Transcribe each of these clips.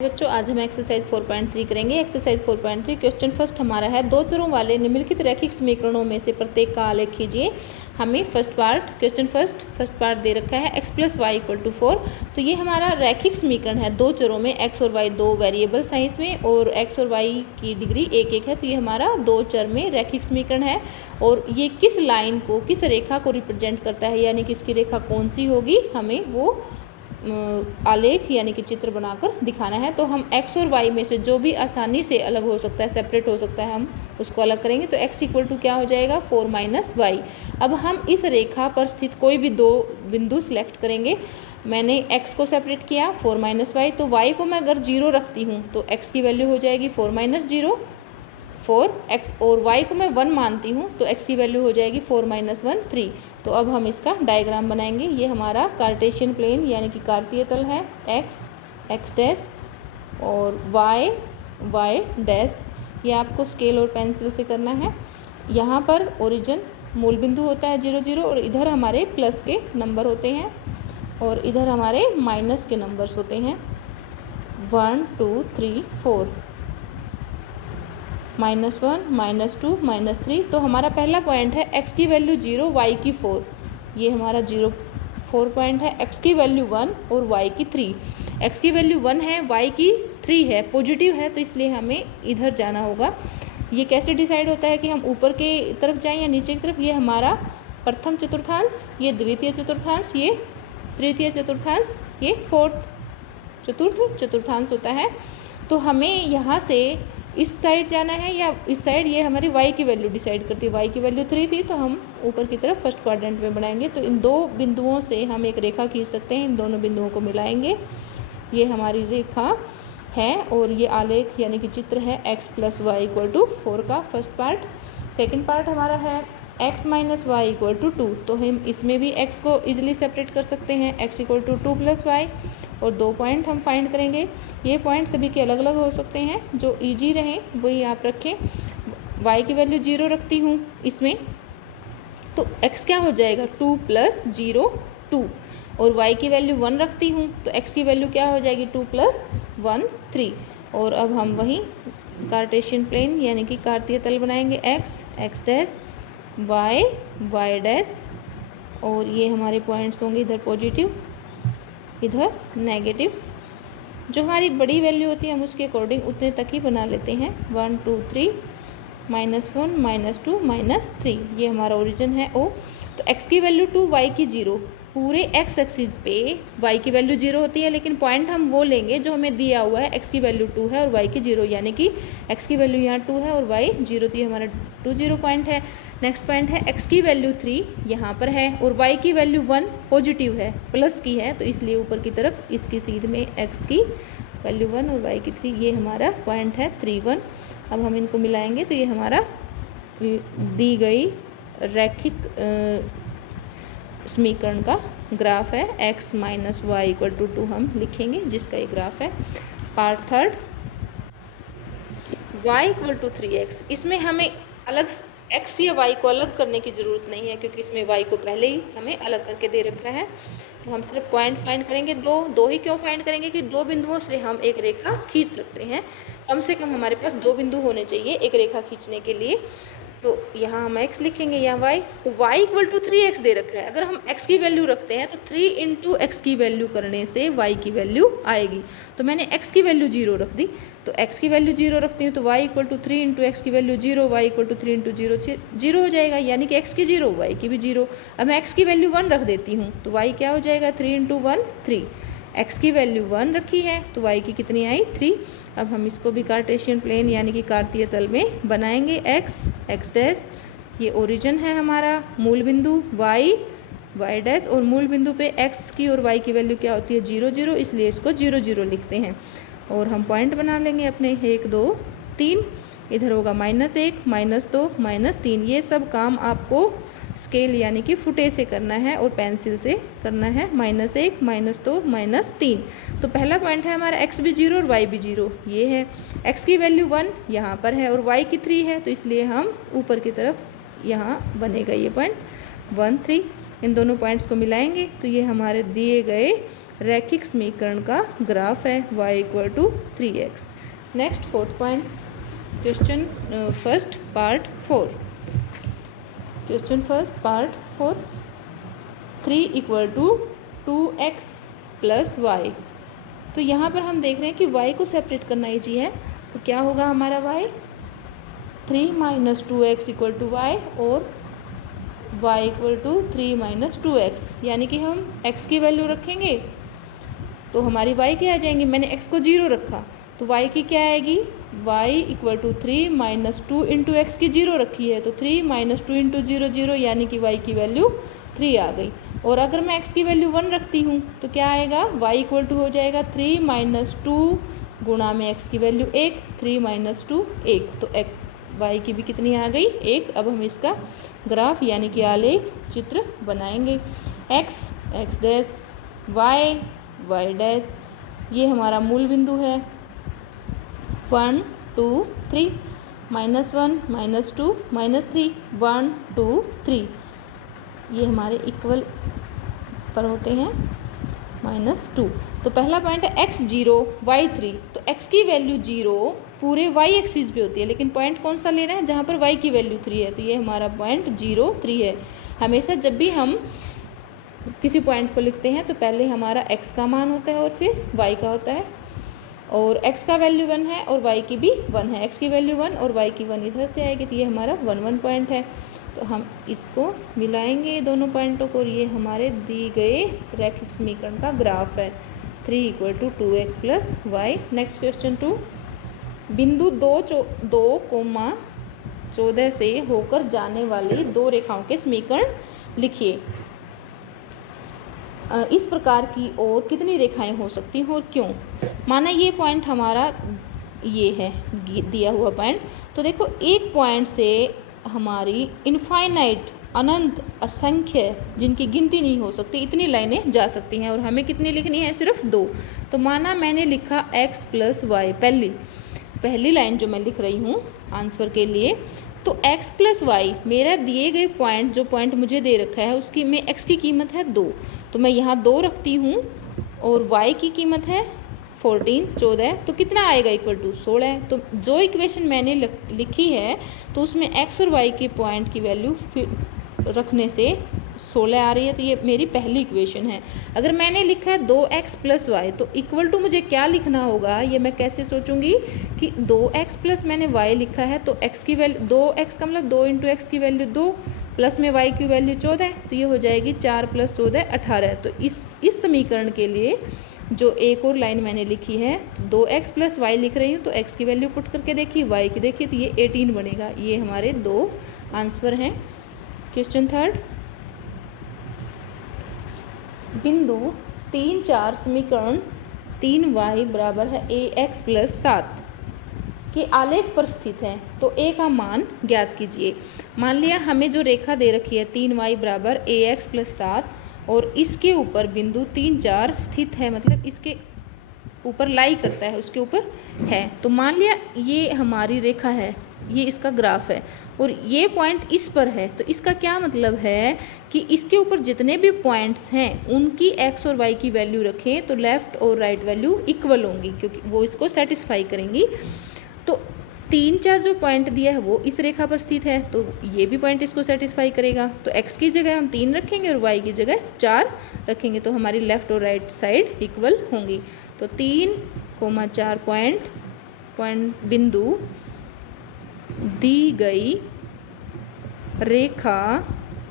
बच्चों आज हम एक्सरसाइज 4.3 करेंगे। एक्सरसाइज 4.3 क्वेश्चन फर्स्ट हमारा है, दो चरों वाले निम्नलिखित रैखिक समीकरणों में से प्रत्येक का आलेख कीजिए। हमें first part question first part दे रखा है x + y = 4। तो ये हमारा रैखिक समीकरण है, दो चरों में x और y दो वेरिएबल्स हैं इसमें, और x और y की डिग्री 1-1 है। तो ये हमारा दो चर में रैखिक समीकरण है। और ये किस लाइन को, किस रेखा को रिप्रेजेंट करता है, यानी कि इसकी रेखा कौन सी होगी, हमें वो आलेख यानी कि चित्र बनाकर दिखाना है। तो हम x और y में से जो भी आसानी से अलग हो सकता है, सेपरेट हो सकता है, हम उसको अलग करेंगे। तो x = क्या हो जाएगा, 4 - y। अब हम इस रेखा पर स्थित कोई भी दो बिंदु सिलेक्ट करेंगे। मैंने x को सेपरेट किया 4 - y, तो y को मैं अगर 0 रखती हूँ तो x की वैल्यू हो जाएगी 4 - 0 4x, और y को मैं 1 मानती हूँ तो x की वैल्यू हो जाएगी 4 - 1 3। तो अब हम इसका डायग्राम बनाएंगे। ये हमारा कार्टेशियन प्लेन यानी कि कार्तीय तल है, x डैश और y डैश। ये आपको स्केल और पेंसिल से करना है। यहाँ पर ओरिजिन मूल बिंदु होता है 0 0, और इधर हमारे प्लस के नंबर होते हैं और इधर हमारे माइनस के नंबर्स होते हैं 1 2 3 4, -1 -2 -3। तो हमारा पहला पॉइंट है x की वैल्यू 0 y की 4, ये हमारा 0 4 पॉइंट है। x की वैल्यू 1 और y की 3। x की वैल्यू 1 है, y की 3 है, पॉजिटिव है, तो इसलिए हमें इधर जाना होगा। ये कैसे डिसाइड होता है कि हम ऊपर के तरफ जाएं या नीचे की तरफ। ये हमारा प्रथम चतुर्थांश, ये द्वितीय चतुर्थांश, ये तृतीय चतुर्थांश, ये चतुर्थ चतुर्थांश होता है। तो हमें यहाँ से इस साइड जाना है या इस साइड, ये हमारी y की वैल्यू डिसाइड करती है। y की वैल्यू 3 थी, तो हम ऊपर की तरफ फर्स्ट क्वाड्रेंट में बनाएंगे। तो इन दो बिंदुओं से हम एक रेखा खींच सकते हैं, इन दोनों बिंदुओं को मिलाएंगे, ये हमारी रेखा है। और ये आलेख यानी कि चित्र है x + y = 4 का फर्स्ट पार्ट। सेकेंड पार्ट हमारा है x - y = 2। तो हम इसमें भी x को ईजिली सेपरेट कर सकते हैं, x = 2 + y, और दो पॉइंट हम फाइंड करेंगे। ये पॉइंट सभी के अलग अलग हो सकते हैं, जो इजी रहें वही आप रखें। y की वैल्यू 0 रखती हूँ इसमें, तो x क्या हो जाएगा 2 + 0 2, और y की वैल्यू 1 रखती हूँ तो x की वैल्यू क्या हो जाएगी 2 + 1 3। और अब हम वही कार्टेशियन प्लेन यानी कि कार्तीय तल बनाएंगे, x डैश y डैश, और ये हमारे पॉइंट्स होंगे इधर पॉजिटिव, इधर नेगेटिव। जो हमारी बड़ी वैल्यू होती है हम उसके अकॉर्डिंग उतने तक ही बना लेते हैं, 1 2 3 -1 -2 -3। ये हमारा ओरिजिन है O। तो x की वैल्यू 2, y की 0। पूरे x एक्सिस पे y की वैल्यू 0 होती है, लेकिन पॉइंट हम वो लेंगे जो हमें दिया हुआ है, x की वैल्यू 2 है और y की 0, यानी कि x की वैल्यू यहाँ 2 है और y 0, तो ये हमारा 2 0 पॉइंट है। नेक्स्ट पॉइंट है x की वैल्यू 3 यहाँ पर है और y की वैल्यू 1 पॉजिटिव है, प्लस की है, तो इसलिए ऊपर की तरफ इसकी सीध में x की वैल्यू 1 और y की 3, ये हमारा पॉइंट है 3 1। अब हम इनको मिलाएंगे तो ये हमारा दी गई रैखिक समीकरण का ग्राफ है। x - y = 2 हम लिखेंगे, जिसका ये ग्राफ है। Part third, y = 3x। इसमें हमें अलग x या y को अलग करने की ज़रूरत नहीं है, क्योंकि इसमें y को पहले ही हमें अलग करके दे रखा है। तो हम सिर्फ पॉइंट फाइंड करेंगे, दो ही क्यों फाइंड करेंगे कि दो बिंदुओं से हम एक रेखा खींच सकते हैं। कम से कम हमारे पास दो बिंदु होने चाहिए एक रेखा खींचने के लिए। तो यहाँ हम x लिखेंगे, यहाँ y। तो y = 3x दे रखा है। अगर हम x की वैल्यू रखते हैं तो 3 × x की वैल्यू करने से y की वैल्यू आएगी। तो मैंने x की वैल्यू 0 रख दी, तो x की वैल्यू 0 रखती हूँ तो y = 3 × x की वैल्यू 0, y = 3 × 0 0 हो जाएगा, यानी कि x की 0 y की भी 0। अब मैं x की वैल्यू 1 रख देती हूँ तो y क्या हो जाएगा 3 × 1 3। x की वैल्यू 1 रखी है तो y की कितनी आई 3। अब हम इसको भी कार्टेशियन प्लेन यानी कि कार्तीय तल में बनाएंगे, x डैश, ये ओरिजिन है हमारा, मूल बिंदु y डैश, और मूल बिंदु पे x की और y की वैल्यू क्या होती है 0 0, इसलिए इसको 0 0 लिखते हैं। और हम पॉइंट बना लेंगे अपने 1 2 3। इधर होगा -1 -2 -3। ये सब काम आपको स्केल यानी कि फुटे से करना है और पेंसिल से करना है, -1 -2 -3। तो पहला पॉइंट है हमारा x भी 0 और y भी 0, ये है। x की वैल्यू 1 यहाँ पर है और y की 3 है, तो इसलिए हम ऊपर की तरफ यहाँ बनेगा ये पॉइंट 1 3। इन दोनों पॉइंट्स को मिलाएंगे तो ये हमारे दिए गए रैखिक समीकरण का ग्राफ है y equal to 3x। Next fourth point, question first part 4। Question first part 4, 3 equal to 2x plus y। तो यहाँ पर हम देख रहे हैं कि y को सेपरेट करना ईजी है, तो क्या होगा हमारा y, 3 minus 2x equal to y और y equal to 3 minus 2x, यानी कि हम x की वैल्यू रखेंगे तो हमारी y क्या आ जाएंगी। मैंने x को 0 रखा तो y की क्या आएगी, y equal to 3 minus 2 into x की 0 रखी है तो 3 माइनस 2 इंटू 0 0, यानी कि y की वैल्यू 3 आ गई। और अगर मैं x की वैल्यू 1 रखती हूँ तो क्या आएगा, y इक्वल टू हो जाएगा 3 माइनस 2 गुणा में x की वैल्यू 1, 3 माइनस 2 1, तो y की भी कितनी आ गई, 1। अब हम इसका ग्राफ यानी कि आलेख चित्र बनाएंगे। x x dash, y y dash, ये हमारा मूल बिंदु है 1 2 3, -1 -2 -3 1 2 3, ये हमारे इक्वल पर होते हैं -2। तो पहला पॉइंट है x 0 y 3, तो x की वैल्यू 0 पूरे y एक्सिस पे होती है, लेकिन पॉइंट कौन सा ले रहे हैं जहाँ पर y की वैल्यू 3 है, तो ये हमारा पॉइंट 0 3 है। हमेशा जब भी हम किसी पॉइंट को लिखते हैं तो पहले हमारा x का मान होता है और फिर y का होता है, और x का वैल्यू 1 है और y की भी 1 है, x की वैल्यू 1 और y की 1 इधर से आएगी, तो ये हमारा 1 1 पॉइंट है। तो हम इसको मिलाएंगे दोनों पॉइंटों को, और ये हमारे दी गए रैखिक समीकरण का ग्राफ है 3 equal to 2x plus y. Next question 2, बिंदु 2,14 से होकर जाने वाली दो रेखाओं के समीकरण लिखिए। इस प्रकार की और कितनी रेखाएं हो सकती हैं और क्यों। माना ये पॉइंट हमारा ये है दिया हुआ पॉइंट, तो देखो एक पॉइंट से हमारी इनफाइनाइट अनंत असंख्य जिनकी गिनती नहीं हो सकती इतनी लाइनें जा सकती हैं, और हमें कितनी लिखनी है, सिर्फ 2। तो माना मैंने लिखा x प्लस वाई, पहली लाइन जो मैं लिख रही हूँ आंसर के लिए, तो x प्लस वाई मेरा दिए गए पॉइंट, जो पॉइंट मुझे दे रखा है उसकी में x की कीमत है 2, तो मैं यहाँ 2 रखती हूँ, और y की कीमत है 14, तो कितना आएगा, इक्वल टू 16। तो जो इक्वेशन मैंने लिखी है तो उसमें x और y के पॉइंट की वैल्यू रखने से 16 आ रही है, तो ये मेरी पहली इक्वेशन है। अगर मैंने लिखा है 2x प्लस वाई, तो इक्वल टू मुझे क्या लिखना होगा, ये मैं कैसे सोचूंगी कि 2x प्लस मैंने y लिखा है तो x की वैल्यू 2x का मतलब 2 इंटू एक्स की वैल्यू 2 प्लस में y की वैल्यू 14, तो ये हो जाएगी 4 प्लस 14 18। तो इस समीकरण के लिए जो एक और लाइन मैंने लिखी है 2x प्लस वाई लिख रही हूँ, तो x की वैल्यू पुट करके देखी, y की देखी, तो ये 18 बनेगा। ये हमारे 2 आंसर हैं। क्वेश्चन थर्ड, बिंदु 3 4 समीकरण 3y बराबर है ax प्लस 7 के आलेख पर स्थित है, तो a का मान ज्ञात कीजिए। मान लिया हमें जो रेखा दे रखी है 3y बराबर ax प्लस 7 और इसके ऊपर बिंदु 3 4 स्थित है, मतलब इसके ऊपर लाई करता है, उसके ऊपर है। तो मान लिया ये हमारी रेखा है, ये इसका ग्राफ है और ये पॉइंट इस पर है, तो इसका क्या मतलब है कि इसके ऊपर जितने भी पॉइंट्स हैं उनकी x और y की वैल्यू रखें तो लेफ़्ट और राइट वैल्यू इक्वल होंगी, क्योंकि वो इसको सेटिस्फाई करेंगी। तो 3 4 जो पॉइंट दिया है वो इस रेखा पर स्थित है, तो ये भी पॉइंट इसको सेटिस्फाई करेगा। तो x की जगह हम 3 रखेंगे और y की जगह 4 रखेंगे, तो हमारी लेफ़्ट और राइट साइड इक्वल होंगी। तो 3,4 पॉइंट बिंदु दी गई रेखा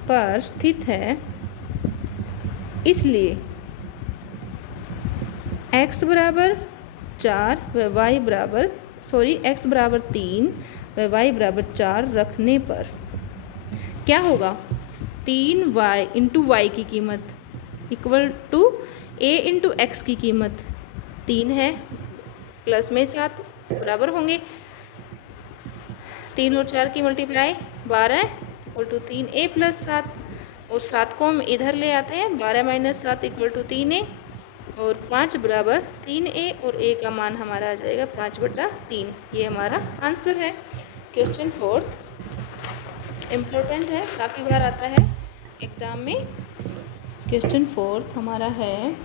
पर स्थित है, इसलिए x बराबर 4 व y बराबर x बराबर 3 व y बराबर 4 रखने पर क्या होगा, 3y इंटू वाई की कीमत equal to a into x की कीमत 3 है, प्लस में 7 बराबर होंगे, 3 और 4 की multiply 12 equal to 3a plus 7, और 7 को हम इधर ले आते हैं, 12 माइनस 7 इक्वल टू 3a, और 5 बराबर 3a, और a का मान हमारा आ जाएगा 5/3। ये हमारा आंसर है। क्वेश्चन फोर्थ इम्पोर्टेंट है, काफ़ी बार आता है एग्ज़ाम में। क्वेश्चन फोर्थ हमारा है,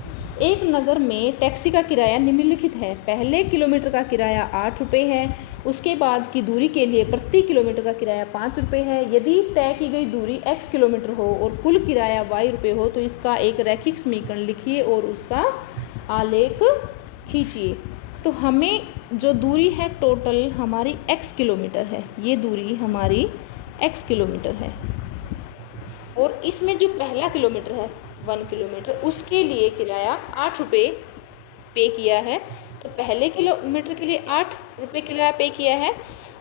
एक नगर में टैक्सी का किराया निम्नलिखित है। पहले किलोमीटर का किराया 8 रुपये है, उसके बाद की दूरी के लिए प्रति किलोमीटर का किराया 5 रुपये है। यदि तय की गई दूरी x किलोमीटर हो और कुल किराया y रुपये हो तो इसका एक रैखिक समीकरण लिखिए और उसका आलेख खींचिए। तो हमें जो दूरी है टोटल हमारी x किलोमीटर है, ये दूरी हमारी x किलोमीटर है, और इसमें जो पहला किलोमीटर है 1 किलोमीटर, उसके लिए किराया 8 रुपये पे किया है। तो पहले किलोमीटर के लिए 8 रुपये किराया पे किया है,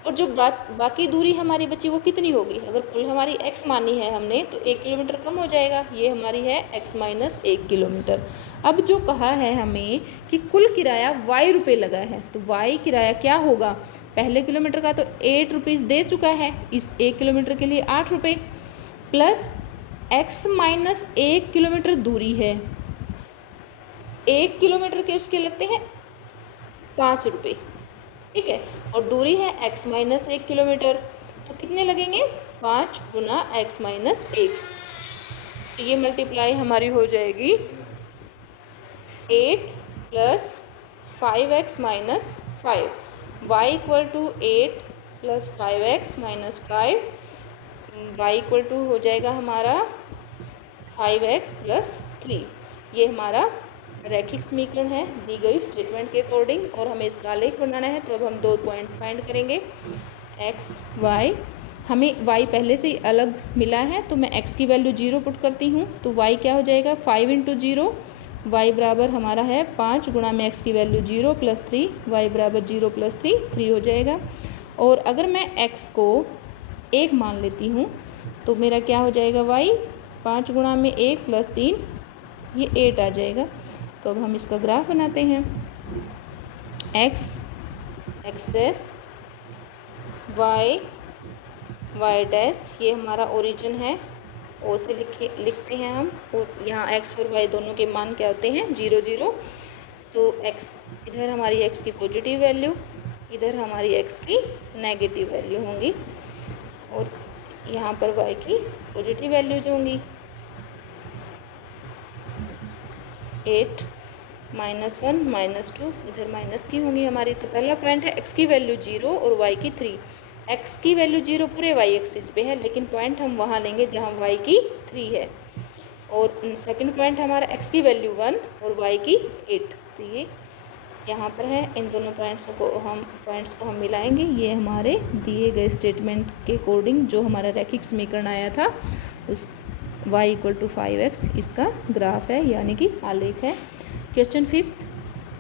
और जो बाकी दूरी हमारी बची वो कितनी होगी? अगर कुल हमारी x मानी है हमने तो 1 किलोमीटर कम हो जाएगा, ये हमारी है x माइनस 1 किलोमीटर। अब जो कहा है हमें कि कुल किराया y रुपये लगा है, तो y किराया क्या होगा? पहले किलोमीटर का तो 8 रुपीज़ दे चुका है, इस 1 किलोमीटर के लिए 8 रुपये प्लस x माइनस 1 किलोमीटर दूरी है, 1 किलोमीटर के उसके लगते हैं 5 रुपये, ठीक है, और दूरी है x माइनस 1 किलोमीटर, तो कितने लगेंगे? 5 गुना x माइनस 1, तो ये मल्टीप्लाई हमारी हो जाएगी 8 plus 5x minus 5, y equal to 8 plus 5x minus 5, y equal to हो जाएगा हमारा 5x प्लस 3। ये हमारा रैखिक समीकरण है दी गई स्टेटमेंट के अकॉर्डिंग, और हमें इसका आलेख बनाना है। तो अब हम 2 पॉइंट फाइंड करेंगे, x y। हमें y पहले से ही अलग मिला है, तो मैं x की वैल्यू 0 पुट करती हूँ, तो y क्या हो जाएगा? 5 इंटू 0, y बराबर हमारा है 5 गुणा में x की वैल्यू 0 प्लस 3, y बराबर 0 प्लस 3 हो जाएगा। और अगर मैं x को 1 मान लेती हूँ तो मेरा क्या हो जाएगा? y 5 गुणा में 1 प्लस 3, ये 8 आ जाएगा। तो अब हम इसका ग्राफ बनाते हैं, x डैश y डैश, ये हमारा ओरिजिन है, ओ से लिखते हैं हम, और यहाँ x और y दोनों के मान क्या होते हैं? 0 0। तो x इधर हमारी x की पॉजिटिव वैल्यू, इधर हमारी x की नेगेटिव वैल्यू होंगी, और यहाँ पर y की पॉजिटिव वैल्यूज होंगी। 8 माइनस 1 माइनस 2, इधर माइनस की होंगी हमारी। तो पहला पॉइंट है x की वैल्यू 0 और y की 3। x की वैल्यू 0 पूरे y एक्सिस पे है, लेकिन पॉइंट हम वहाँ लेंगे जहाँ y की 3 है। और सेकंड पॉइंट हमारा x की वैल्यू 1 और y की 8, तो ये यहाँ पर है। इन दोनों पॉइंट्स को हम मिलाएंगे, ये हमारे दिए गए स्टेटमेंट के अकॉर्डिंग जो हमारा रैखिक समीकरण आया था उस y इक्वल टू 5x, इसका ग्राफ है यानी कि आलेख है। क्वेश्चन 5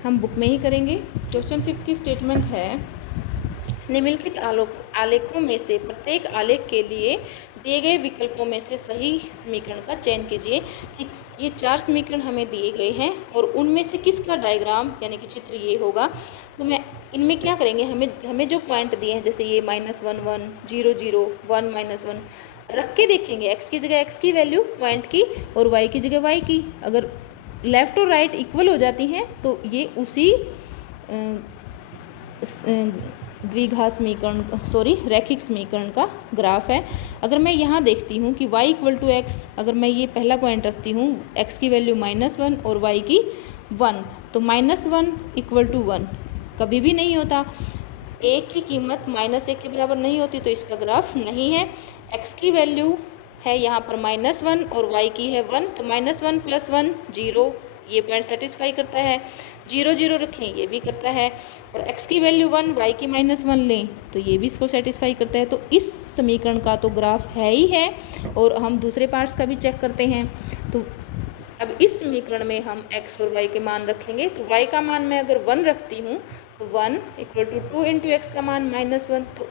हम बुक में ही करेंगे। क्वेश्चन 5 की स्टेटमेंट है, निम्नलिखित आलेखों में से प्रत्येक आलेख के लिए दिए गए विकल्पों में से सही समीकरण का चयन कीजिए। कि ये 4 समीकरण हमें दिए गए हैं और उनमें से किसका डायग्राम यानी कि चित्र ये होगा। तो मैं इनमें क्या करेंगे, हमें जो पॉइंट दिए हैं, जैसे ये -1 1 0 0 1 -1 रख के देखेंगे, x की जगह x की वैल्यू पॉइंट की और y की जगह y की। अगर लेफ़्ट और राइट इक्वल हो जाती हैं तो ये उसी द्विघात समीकरण रैखिक समीकरण का ग्राफ है। अगर मैं यहाँ देखती हूँ कि y इक्वल टू x, अगर मैं ये पहला पॉइंट रखती हूँ x की वैल्यू -1 और y की 1, तो -1 इक्वल टू 1 कभी भी नहीं होता। एक की कीमत -1 के बराबर नहीं होती, तो इसका ग्राफ नहीं है। x की वैल्यू है यहाँ पर -1 और y की है 1, तो -1 + 1 0, ये पॉइंट सेटिस्फाई करता है। 0 0 रखें, ये भी करता है। और x की वैल्यू 1, y की -1 लें तो ये भी इसको सेटिस्फाई करता है। तो इस समीकरण का तो ग्राफ है ही है। और हम दूसरे पार्ट्स का भी चेक करते हैं। तो अब इस समीकरण में हम x और y के मान रखेंगे। तो y का मान मैं अगर 1 रखती हूँ तो 1 इक्वल टू 2 इंटू x का मान -1, तो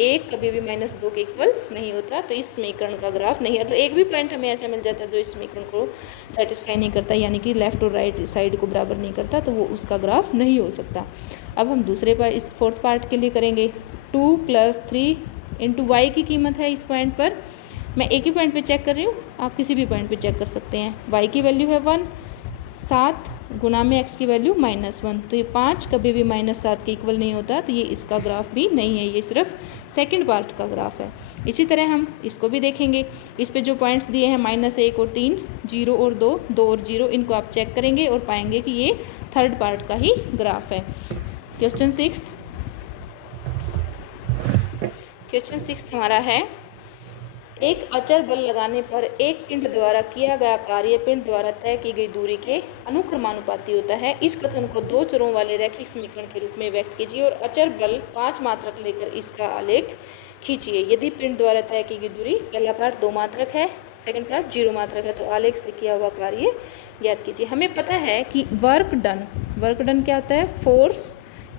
1 कभी भी -2 के इक्वल नहीं होता, तो इस समीकरण का ग्राफ नहीं है। तो एक भी पॉइंट हमें ऐसा मिल जाता है जो इस समीकरण को सेटिस्फाई नहीं करता, यानी कि लेफ़्ट और राइट साइड को बराबर नहीं करता, तो वो उसका ग्राफ नहीं हो सकता। अब हम दूसरे पर इस 4th पार्ट के लिए करेंगे। 2 + 3 इंटू वाई की कीमत है इस पॉइंट पर, मैं एक ही पॉइंट पर चेक कर रही हूँ, आप किसी भी पॉइंट पर चेक कर सकते हैं। y की वैल्यू है 1, 7 गुना में x की वैल्यू -1, तो ये 5 कभी भी -7 के इक्वल नहीं होता, तो ये इसका ग्राफ भी नहीं है, ये सिर्फ सेकंड पार्ट का ग्राफ है। इसी तरह हम इसको भी देखेंगे। इस पे जो पॉइंट्स दिए हैं -1 और 3, 0 और 2, 2 और 0, इनको आप चेक करेंगे और पाएंगे कि ये थर्ड पार्ट का ही ग्राफ है। क्वेश्चन सिक्स हमारा है, एक अचर बल लगाने पर एक पिंड द्वारा किया गया कार्य पिंड द्वारा तय की गई दूरी के अनुक्रमानुपाती होता है। इस कथन को दो चरों वाले रैखिक समीकरण के रूप में व्यक्त कीजिए और अचर बल 5 मात्रक लेकर इसका आलेख खींचिए। यदि पिंड द्वारा तय की गई दूरी, पहला पार्ट 2 मात्रक है, सेकंड पार्ट 0 मात्रक है, तो आलेख से किया हुआ कार्य ज्ञात कीजिए। हमें पता है कि वर्क डन क्या होता है, फोर्स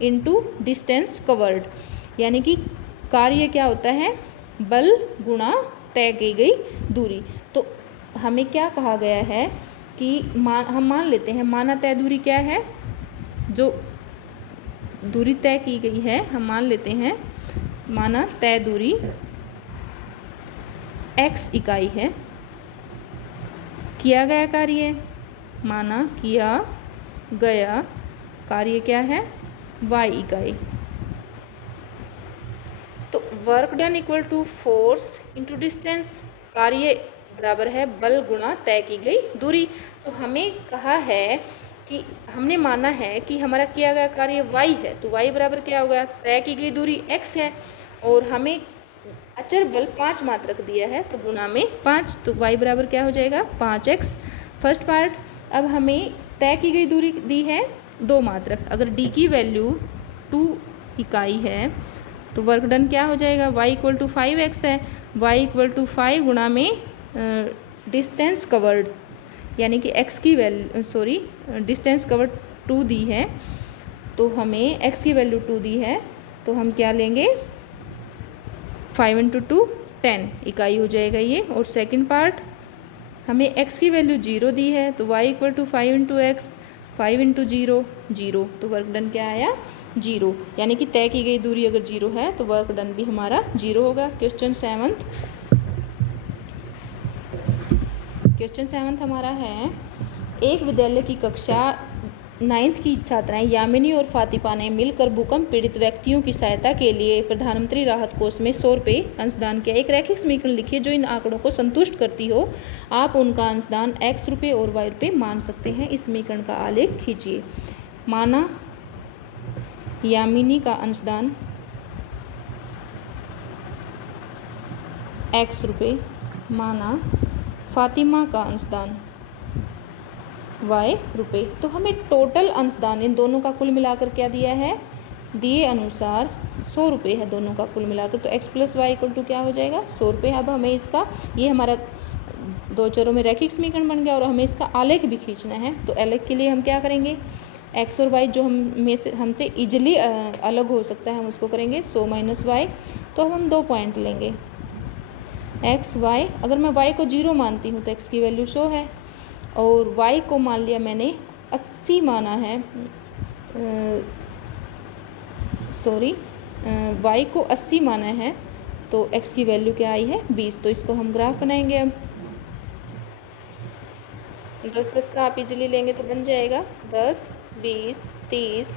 इनटू डिस्टेंस कवर्ड, यानी कि कार्य क्या होता है, बल गुणा तय की गई दूरी। तो हमें क्या कहा गया है कि हम मान लेते हैं, माना तय दूरी क्या है, जो दूरी तय की गई है हम मान लेते हैं, माना तय दूरी x इकाई है, किया गया कार्य, माना किया गया कार्य क्या है, y इकाई। तो work done equal to force into distance, कार्य बराबर है बल गुणा तय की गई दूरी। तो हमें कहा है कि हमने माना है कि हमारा किया गया कार्य y है, तो y बराबर क्या होगा, तय की गई दूरी x है, और हमें अचर बल 5 मात्रक दिया है, तो गुणा में 5, तो y बराबर क्या हो जाएगा, 5x फर्स्ट पार्ट। अब हमें तय की गई दूरी दी है 2 मात्रक, अगर d की वैल्यू 2 इकाई है तो वर्क डन क्या हो जाएगा, y इक्वल टू 5x है, y इक्वल टू 5 गुणा में डिस्टेंस कवर्ड, यानी कि x की वैल्यू डिस्टेंस कवर्ड 2 दी है, तो हमें x की वैल्यू 2 दी है, तो हम क्या लेंगे, 5 इंटू 2 10 इकाई हो जाएगा ये। और सेकंड पार्ट हमें x की वैल्यू 0 दी है, तो y equal to 5 into x, 5 into 0 0, तो वर्क डन क्या आया, 0, यानी कि तय की गई दूरी अगर 0 है तो वर्क डन भी हमारा 0 होगा। क्वेश्चन सेवन्थ हमारा है, एक विद्यालय की कक्षा 9th की छात्राएं यामिनी और फातिमा ने मिलकर भूकंप पीड़ित व्यक्तियों की सहायता के लिए प्रधानमंत्री राहत कोष में 100 रुपये अंशदान किया। एक रैखिक समीकरण लिखिए जो इन आंकड़ों को संतुष्ट करती हो। आप उनका अंशदान x रुपये और y रुपये मान सकते हैं। इस समीकरण का आलेख खींचिए। माना यामिनी का अंशदान x रुपये, माना फातिमा का अंशदान y रुपये, तो हमें टोटल अंशदान इन दोनों का कुल मिलाकर क्या दिया है, दिए अनुसार 100 रुपये है दोनों का कुल मिलाकर, तो x plus y equal to क्या हो जाएगा, 100 रुपये। अब हमें इसका, ये हमारा दो चरों में रैखिक समीकरण बन गया और हमें इसका आलेख भी खींचना है। तो आलेख के लिए हम क्या करेंगे, x और y जो हमसे ईजिली अलग हो सकता है हम उसको करेंगे 100 माइनस वाई, तो हम 2 पॉइंट लेंगे x y। अगर मैं y को 0 मानती हूँ तो x की वैल्यू 100 है, और y को मान लिया मैंने 80 माना है, y को 80 माना है, तो x की वैल्यू क्या आई है 20। तो इसको हम ग्राफ बनाएंगे। अब 10-10 का आप इजीली लेंगे तो बन जाएगा 10, 20, 30,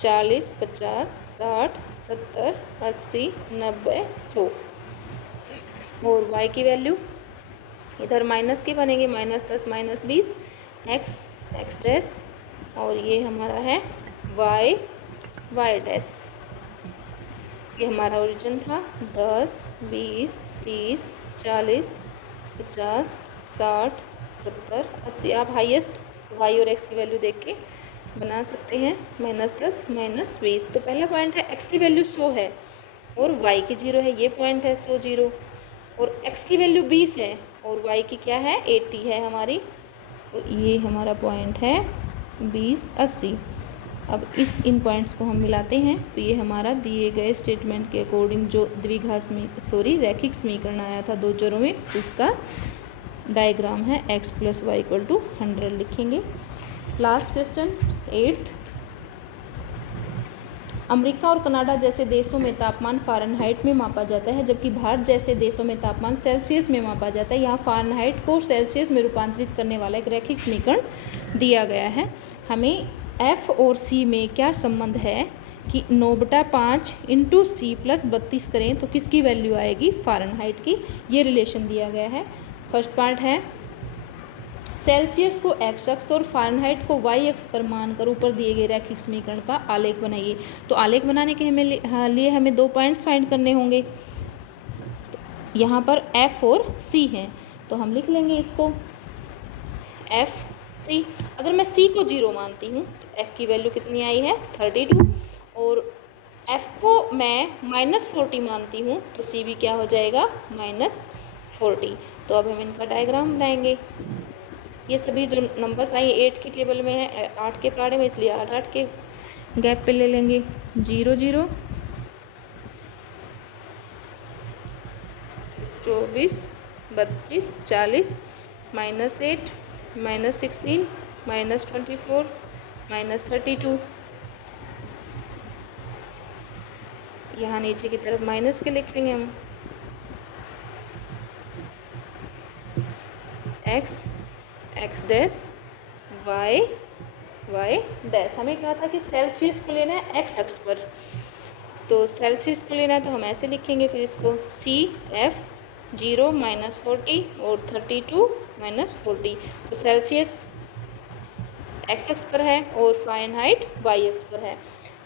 40, 50, 60, 70, 80, 90, 100। और y की वैल्यू इधर माइनस की बनेगी, -10 -20 x डैश, और ये हमारा है y डैश। ये हमारा ओरिजिन था 10, 20, 30, 40, 50, 60, 70, 80। आप हाईएस्ट y और x की वैल्यू देख के बना सकते हैं, -10 -20। तो पहला पॉइंट है x की वैल्यू 100 है और y की 0 है, ये पॉइंट है 100 0, और x की वैल्यू 20 है और y की क्या है 80 है हमारी, तो ये हमारा पॉइंट है 20 80। अब इन पॉइंट्स को हम मिलाते हैं तो ये हमारा दिए गए स्टेटमेंट के अकॉर्डिंग जो रैखिक समीकरण आया था दो चरों में, उसका डायग्राम है x plus y equal to 100 लिखेंगे। लास्ट क्वेश्चन 8th, अमेरिका और कनाडा जैसे देशों में तापमान फ़ारेनहाइट में मापा जाता है, जबकि भारत जैसे देशों में तापमान सेल्सियस में मापा जाता है। यहाँ फ़ारेनहाइट को सेल्सियस में रूपांतरित करने वाला एक रैखिक समीकरण दिया गया है। हमें F और C में क्या संबंध है कि 9/5 इंटू सी प्लस 32 करें तो किसकी वैल्यू आएगी, फ़ारेनहाइट की। ये रिलेशन दिया गया है। फर्स्ट पार्ट है सेल्सियस को एक्स अक्ष और फ़ारेनहाइट को वाई अक्ष पर मानकर ऊपर दिए गए रैखिक समीकरण का आलेख बनाइए। तो आलेख बनाने के लिए हमें 2 पॉइंट्स फाइंड करने होंगे। यहाँ पर F और C हैं तो हम लिख लेंगे इसको F C। अगर मैं C को 0 मानती हूँ तो F की वैल्यू कितनी आई है 32, और F को मैं -40 मानती हूँ तो C भी क्या हो जाएगा -40। तो अब हम इनका डायग्राम बनाएंगे। ये सभी जो नंबर्स आए 8 की टेबल में है, 8 के पढ़े में, इसलिए 8 के गैप पे ले लेंगे। 0 0 24 32 40 -8 -16 -24 -32। यहाँ नीचे की तरफ माइनस के लिखेंगे हम। x dash y dash. हमें कहा था कि सेल्सियस को लेना है x अक्ष पर, तो सेल्सियस को लेना है तो हम ऐसे लिखेंगे फिर इसको CF 0 -40 और 32 -40। तो सेल्सियस x अक्ष पर है और फ़ारेनहाइट y अक्ष पर है।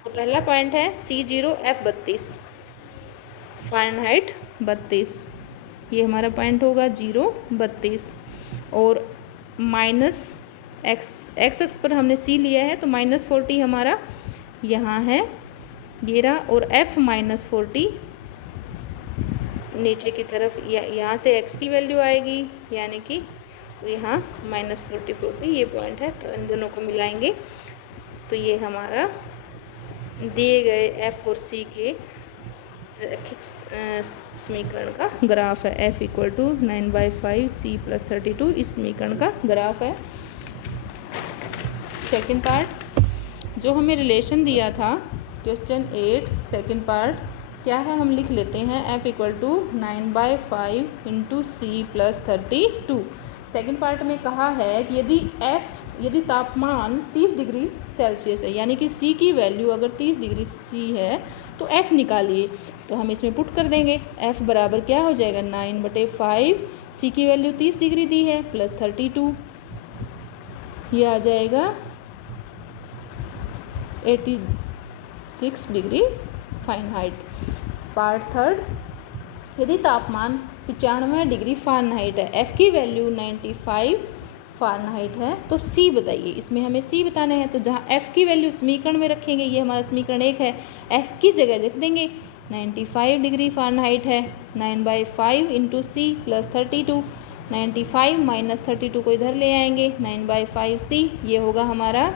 तो पहला पॉइंट है C0 F 32, फ़ारेनहाइट 32, ये हमारा पॉइंट होगा 0 32। और माइनस एक्स अक्ष पर हमने C लिया है तो -40 हमारा यहाँ है, ये रहा, और F -40 नीचे की तरफ, यहाँ से x की वैल्यू आएगी, यानी कि यहाँ -40 ये पॉइंट है। तो इन दोनों को मिलाएंगे तो ये हमारा दिए गए F और C के रैखिक समीकरण का ग्राफ है। F = 9/5 C + 32 इस समीकरण का ग्राफ है। सेकंड पार्ट जो हमें रिलेशन दिया था क्वेश्चन 8 सेकंड पार्ट क्या है, हम लिख लेते हैं F = 9/5 into C + 32। Second part में कहा है कि यदि तापमान 30 डिग्री सेल्सियस है, यानी कि C की वैल्यू अगर 30 डिग्री C है तो F निकालिए। तो हम इसमें पुट कर देंगे। F बराबर क्या हो जाएगा 9/5, C की वैल्यू 30 डिग्री दी है प्लस 32, ये आ जाएगा 86 डिग्री फ़ारेनहाइट। पार्ट थर्ड, यदि तापमान 95 डिग्री फ़ारेनहाइट है, F की वैल्यू 95 फ़ारेनहाइट है तो C बताइए। इसमें हमें C बताना है, तो जहाँ F की वैल्यू समीकरण में रखेंगे, ये हमारा समीकरण 1 है, F की जगह लिख देंगे 95 डिग्री फ़ारेनहाइट है, 9/5 इंटू C + 32, 95 - 32 को इधर ले आएंगे, 9/5 C, ये होगा हमारा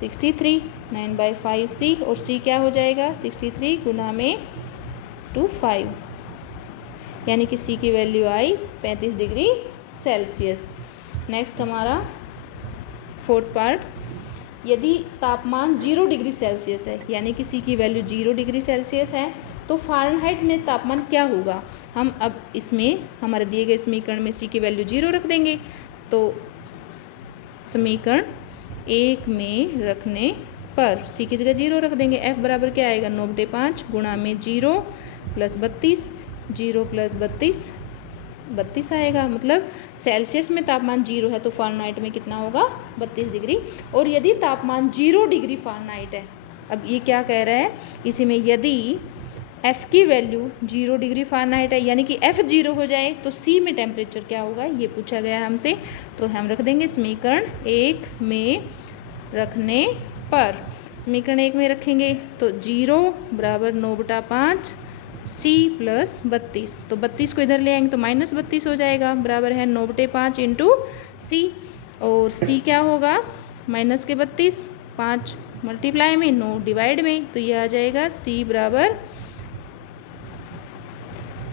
63, 9/5 C, और C क्या हो जाएगा 63 गुना में 25, यानी कि C की वैल्यू आई 35 डिग्री सेल्सियस। नेक्स्ट हमारा फोर्थ पार्ट, यदि तापमान 0 डिग्री सेल्सियस है, यानी कि C की वैल्यू 0 डिग्री सेल्सियस है, तो फ़ारेनहाइट में तापमान क्या होगा। हम अब इसमें हमारे दिए गए समीकरण में C की वैल्यू 0 रख देंगे, तो समीकरण 1 में रखने पर C की जगह 0 रख देंगे। F बराबर क्या आएगा 9/5 गुणा में 0 + 32, 0 + 32 आएगा। मतलब सेल्सियस में तापमान 0 है तो फ़ारेनहाइट में कितना होगा 32 डिग्री। और यदि तापमान 0 डिग्री फ़ारेनहाइट है, अब ये क्या कह रहा है, इसी में यदि F की वैल्यू 0 डिग्री फ़ारेनहाइट है, यानी कि F 0 हो जाए तो C में टेम्परेचर क्या होगा, ये पूछा गया हमसे। तो हम रख देंगे समीकरण 1 में रखने पर, समीकरण 1 में रखेंगे तो 0 बराबर 9/5 C + 32, तो 32 को इधर ले आएंगे तो -32 हो जाएगा, बराबर है 9/5 इंटू C, और C क्या होगा माइनस के 32, 5 मल्टीप्लाई में 9 डिवाइड में, तो ये आ जाएगा C बराबर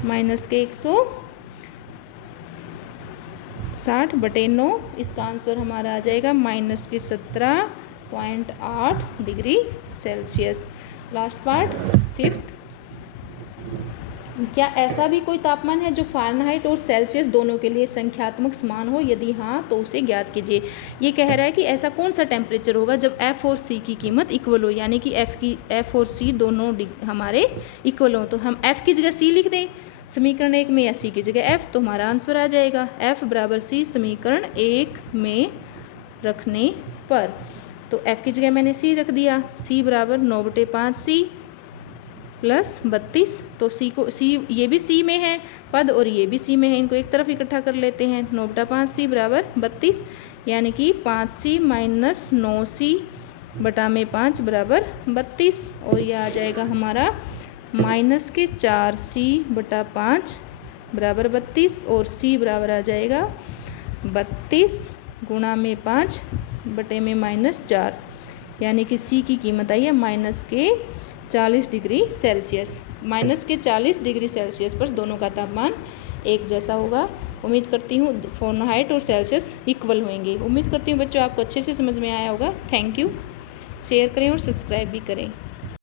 -160/9। इसका आंसर हमारा आ जाएगा -17.8 degree Celsius. Last part fifth, क्या ऐसा भी कोई तापमान है जो फ़ारेनहाइट और सेल्सियस दोनों के लिए संख्यात्मक समान हो? यदि हाँ तो उसे ज्ञात कीजिए। ये कह रहा है कि ऐसा कौन सा टेम्परेचर होगा जब F और C की कीमत इक्वल हो, यानी कि F और C दोनों हमारे इक्वल हो। तो हम F की जगह C लिख दें समीकरण 1 में, या C की जगह F, तो हमारा आंसर आ जाएगा F बराबर C समीकरण 1 में रखने पर। तो F की जगह मैंने C रख दिया, C बराबर 9/5C प्लस 32। तो C को ये भी C में है पद और ये भी C में है, इनको एक तरफ इकट्ठा कर लेते हैं। 9/5C बराबर 32, यानी कि 5C माइनस 9C बटा में 5 बराबर 32। और यह आ जाएगा हमारा माइनस के 4C बटा 5 बराबर 32, और C बराबर आ जाएगा 32 गुणा में 5 बटे में -4, यानी कि C की कीमत आई है माइनस के 40 डिग्री सेल्सियस। माइनस के 40 डिग्री सेल्सियस पर दोनों का तापमान एक जैसा होगा। उम्मीद करती हूँ फ़ारेनहाइट और सेल्सियस इक्वल होंगे। उम्मीद करती हूँ बच्चों आपको अच्छे से समझ में आया होगा। Thank you. शेयर करें और सब्सक्राइब भी करें।